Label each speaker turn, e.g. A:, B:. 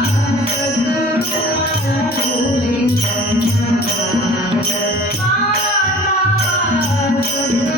A: Thank you.